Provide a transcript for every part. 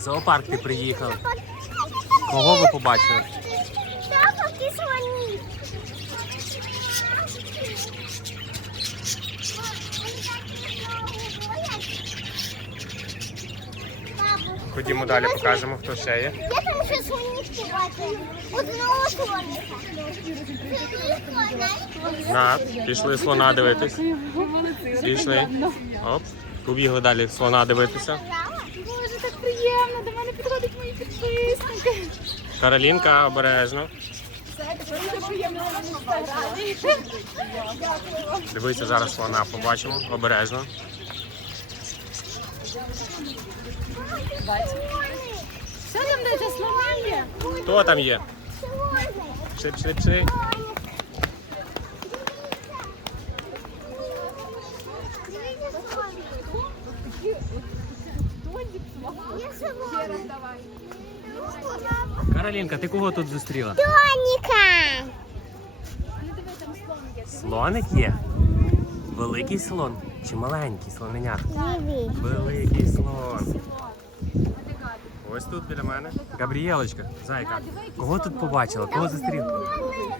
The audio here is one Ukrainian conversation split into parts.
Зоопарк ти приїхав. Кого ви побачили? Тапки слоні. Ходімо далі, покажемо, хто ще є. Я там ще слонічки бачила. Одного слоника. На, пішли слона дивитись. Пішли. Оп. Побігли далі слона дивитися. Боже, так до мене підходять мої підписники. Каролінка, обережно. Дивися, зараз слона побачимо. Обережно. Що там де це слона є? Хто там є? Пши, пши, пши. Я сама. Каролінка, ти кого тут зустріла? Тоніка. Слоник є. Великий слон чи маленький слоненят? Великий слон. Ось тут біля мене. Габрієлочка, зайка. Кого тут побачила? Кого зустріла?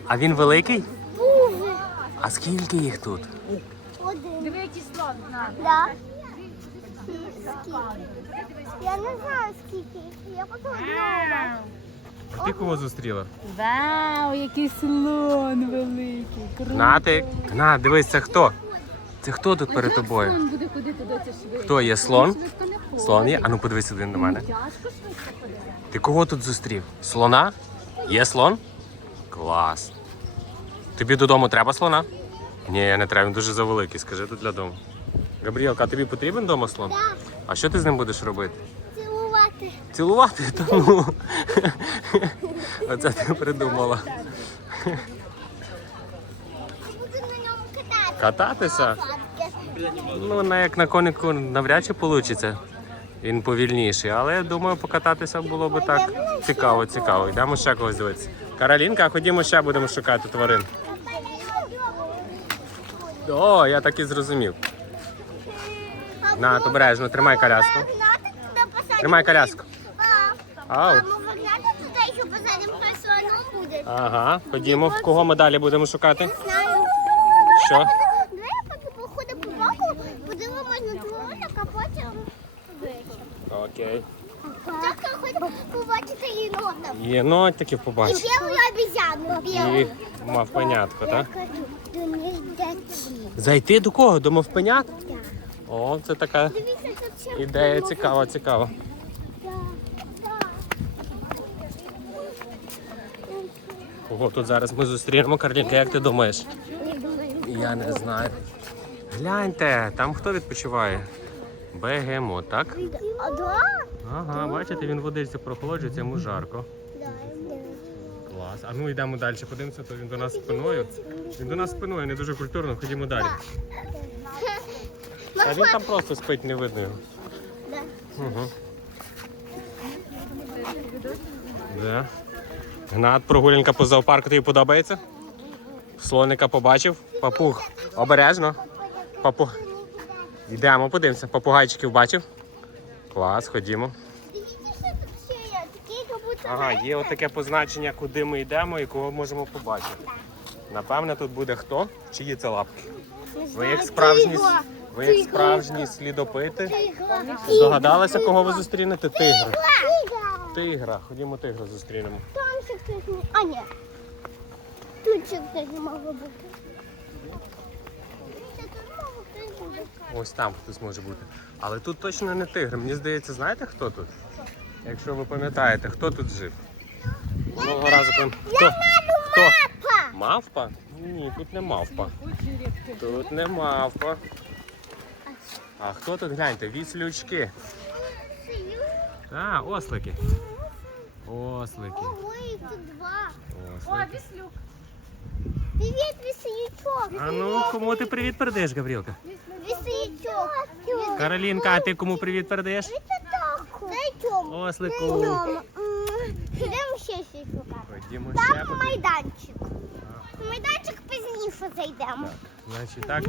А він великий? Дуже. А скільки їх тут? Один. Диви, який слон. Да. Я не знаю скільки. Я потім одного. А ти кого зустріла? Вау, який слон великий. Круто. Натик. На, дивись, це хто? Це хто тут перед тобою? Слон буде ходити до цього швидко. Хто є слон? Швидко не ходить. Слон є? Ану подивись один на мене. Тяжко швидко ходити. Ти кого тут зустрів? Слона? Є слон? Клас. Тобі додому треба слона? Ні, не треба, він дуже завеликий, скажи тут для дому. Габріелка, а тобі потрібен дома слон? Так. А що ти з ним будеш робити? Цілувати. Цілувати? Та ну. Оце ти придумала. Буду на ньому кататися. Кататися? Ну, на як на конику навряд чи вийде. Він повільніший, але я думаю, покататися було би так цікаво, цікаво. Йдемо ще когось дивитися. Каролінка, ходімо ще будемо шукати тварин. О, я так і зрозумів. На, обережно, тримай коляску. Тримай коляску. Ау. Ага, ходімо. В кого ми далі будемо шукати? Що? Подивимось на дворик, а потім. Окей. Так хочу побачити єнота. Єнотиків І ну, побачив. білу обізяну, білу. І мав понятко, так? До них дяті. Зайти до кого? До мавпенят? Так. О, це така ідея цікава, цікава. Ого, тут зараз ми зустрінемо Карлінка, як ти думаєш? Я не знаю. Гляньте, там хто відпочиває? Бегемо, так? Ага, бачите, він в водичці прохолоджується, йому жарко. Клас. А ну йдемо далі, подивимося, то він до нас спиною. Він до нас спиною, не дуже культурно, ходімо далі. А він там просто спить, не видно його. Да. Угу. Да. Гнат, прогулянка по зоопарку тобі подобається? Слоника побачив? Папуг. Обережно. Папуг. Йдемо, подивимося. Попугайчиків бачив? Клас, ходімо. Ага, є отаке позначення, куди ми йдемо і кого можемо побачити. Напевне, тут буде хто? Чиї це лапки? Ви як справжні. Ви як справжні слідопити. Здогадалися, кого ви зустрінете? Тигра. Тигра. Тигра. Ходімо тигра зустрінемо. Там ще хтось не... А, ні. Тут ще хтось не могло бути. Тут хтось. Ось там хтось може бути. Але тут точно не тигр. Мені здається, знаєте хто тут? Якщо ви пам'ятаєте, хто тут жив? Минулого разу пам- Хто? Хто? Мавпа? Ні, тут не мавпа. Тут не мавпа. А хто тут гляньте? Віслючки. А, ослики. Ослики. Ого, їх тут два. Ослики. віслюк. Привіт, віслючок. А ну, кому ти привіт передаєш, Гаврілка? Віслючок. Каролінка, а ти кому привіт передаєш? Чому? Ослику. Йдемо ще щось шукати. Ходімо ще Там подивимось. майданчик. Майданчик пізніше зайдемо. Так, значить так.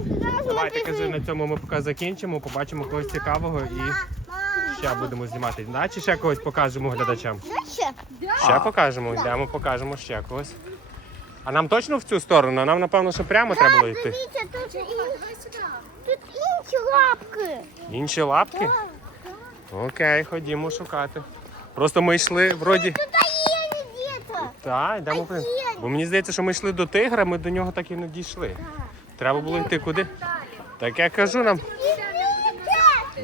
Давайте кажи, на цьому ми поки закінчимо, побачимо когось цікавого і ще будемо знімати? Да? Чи ще когось покажемо глядачам? Ще покажемо, йдемо, покажемо ще когось. А нам точно в цю сторону? Нам, напевно, що прямо треба було йти. Дивіться, тут, і... тут інші лапки. Інші лапки? Окей, ходімо шукати. Просто ми йшли вроді. Тут є. Так, йдемо. по- Бо мені здається, що ми йшли до тигра, ми до нього так і не дійшли. Треба було йти куди? Так я кажу нам.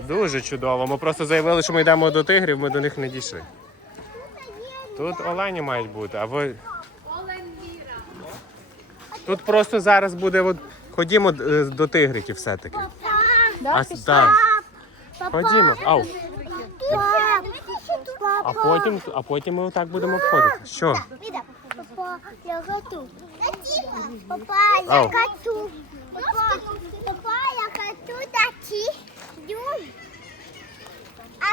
Дуже чудово. Ми просто заявили, що ми йдемо до тигрів, ми до них не дійшли. Тут олені мають бути, а ви. Тут просто зараз буде. От... Ходімо е, до тигриків все-таки. А, так. Ходімо. Ау. А потім, а потім ми отак будемо обходити. Що? Папа, я хочу. Папа, Ау. я хочу. Папа, папа, я хочу дойти до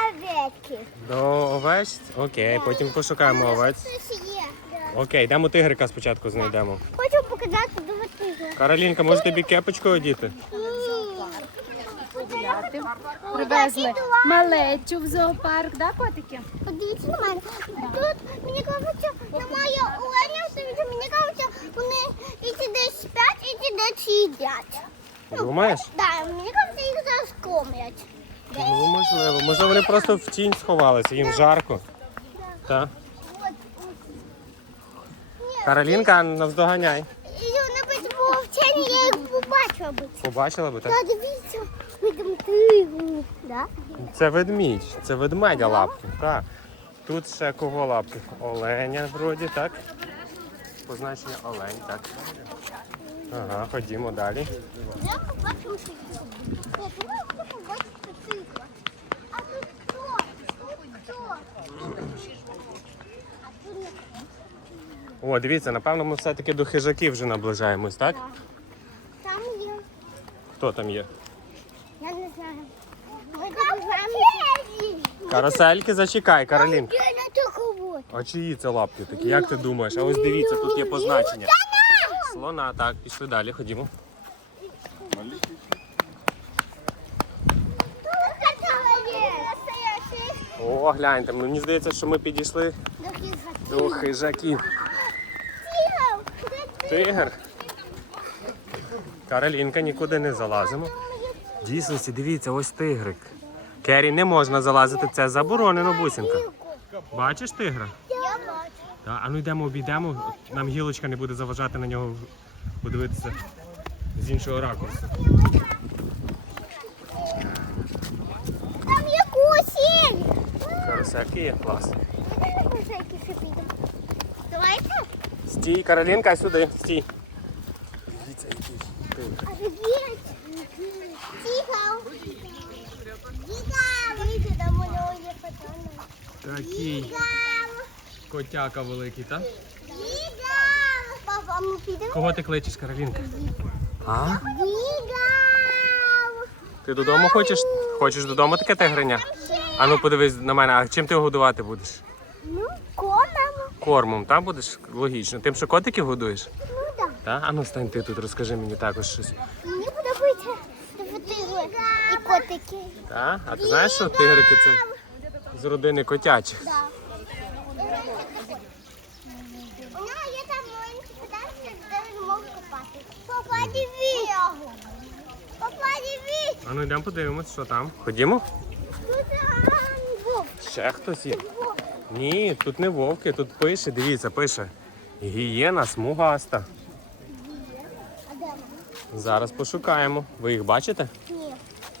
овечки. До овець? Окей, потім пошукаємо овець. Щось є. Окей, йдемо тигрика спочатку знайдемо. Хочу показати до тигра. Каролінка, може тобі кепочку одіти? Привезли малечу в зоопарк, да, котики? Подивіться на мене. Тут, мені кажеться, немає оленів, тому мені кажеться, вони і ці десь спять, і ці десь їдять. Думаєш? Так, мені кажеться, їх зараз кормлять. Ну, можливо. Можливо, вони просто в тінь сховалися, їм жарко. Так. Каролінка, навздоганяй. І вони бить вовчені, я їх побачила би. Побачила би так? Та дивіться, там. Да? Це ведмідь, це ведмедя лапки. Так. Тут ще кого лапки? Оленя вроді, так? Позначення олень, так. Ага, ходімо далі. Я побачила тигру. Я думала, що побачити тигра. А тут хто? Тут хто? О, дивіться, напевно, ми все-таки до хижаків вже наближаємось, так? Хто там є? Я не знаю. Ми. Карусельки, зачекай, Каролінка. Я на таку А чиї це лапки такі? Як ти думаєш? А ось дивіться, тут є позначення. Слона, так, пішли далі, ходімо. О, гляньте, мені здається, що ми підійшли до хижаків. Тигр. Каролінка, нікуди не залазимо. Дійсності, дивіться, ось тигрик. Кері не можна залазити, це заборонено, бусинка. Бачиш тигра? Я бачу. Так, а ну йдемо, обійдемо. Нам гілочка не буде заважати на нього подивитися з іншого ракурсу. Там є кусень. Карусельки є клас. Давайте. Стій, Каролінка, сюди, стій. Дивіться, який Такий котяка великий, так? Кого ти кличеш, Каролінка? А? Ти додому хочеш? Хочеш додому таке тигриня? А ну подивись на мене, а чим ти його годувати будеш? Ну, комемо. Кормом, так будеш? Логічно. Тим, що котиків годуєш? Ну, так. Так? А ну стань ти тут, розкажи мені також щось. Мені подобається тигри і котики. Так? А ти знаєш, що тигрики це з родини котячих? Да. У нього є там маленькі подарки, де він може купати. Папа, дивись! Папа, дивись! А ну йдемо подивимось, що там. Ходімо? Тут а, вовк. Ще хтось є. Вовк. Ні, тут не вовки, тут пише, дивіться, пише. Гієна смугаста. Зараз пошукаємо. Ви їх бачите? Ні.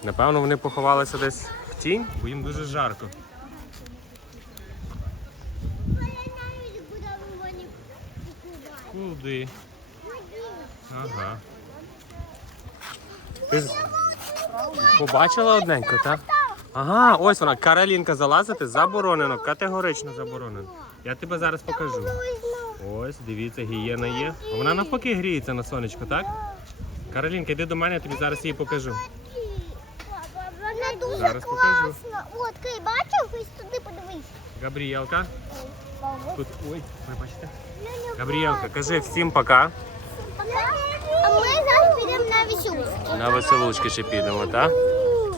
Напевно, вони поховалися десь в тінь, бо їм дуже жарко. Куди? Ага. Ти побачила одненько, так? Ага, ось вона. Каролінка залазити заборонено, категорично заборонено. Я тебе зараз покажу. Ось, дивіться, гієна є. Вона навпаки гріється на сонечку, так? Каролінка, йди до мене, я тобі зараз її покажу. Вона дуже Зараз покажу. класна. От, ти бачив? Ось туди подивись. Габрієлка, тут ой, ви бачите? Няня, Габрієлка, кажи всім пока. А ми зараз підемо на веселушки. На веселушки ще підемо, так?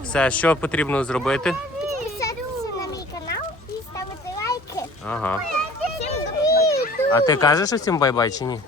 Все, що потрібно зробити? Підписатися ставити лайки. Ага. Всім привіт! А ти кажеш усім бай-бай чи ні?